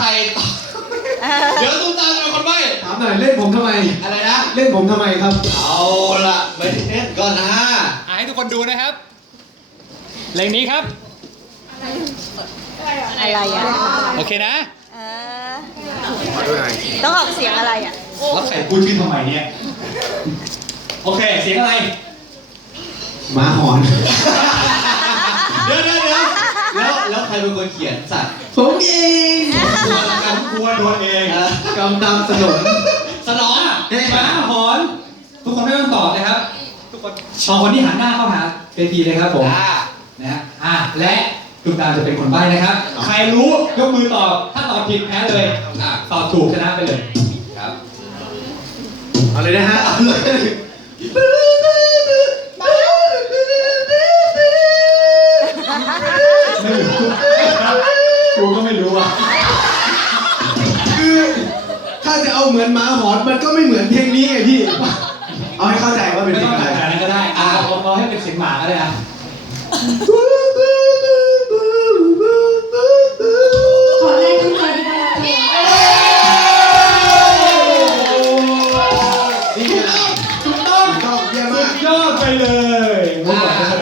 ใครเดี๋ยวตุ้มตามเปคนใบ้ถามหน่อยเล่นผมทำไม อะไรนะ เล่นผมทำไมครับ เอาละไปเล่นก่อนนะให้ทุกคนดูนะครับเพลงนี้ครับ อะไรอะโอเคนะ ต้องออกเสียงอะไรอะแล้วใส่พูดชื่อทำไมเนี่ย โอเค เสียงอะไรหมาหอนเดี๋ยวเดี๋ยวแล้วแล้วใครเป็นคนเขียนสัตว์ผมเองำครัวตัวเองกำตำสนุนสนอนเด็กม้าหอน ทุกคนไม่ต้องตอบนะครับทุกคนพอคนที่หันหน้าเข้าหาเป็นทีเลยครับผมนะฮะอ่และตุ๊กตาจะเป็นคนใบ้นะครับ ใครรู้ยกมือตอบถ้าตอบผิดแพ้เลยตอบถูกชนะไปเลยครับเอาเลยนะฮะกูก็ไม่รู้อ่ะาจะเอาเหมือนหมาหอนมันก็ไม่เหมือนเพลงนี้ไงพี่ เอาให้เข้าใจว่าเป็นเพลงอะไรก็ได้อ่าเราให้เป็นเสียงหมาก็ได้คอัะไปเลยมุกแบบ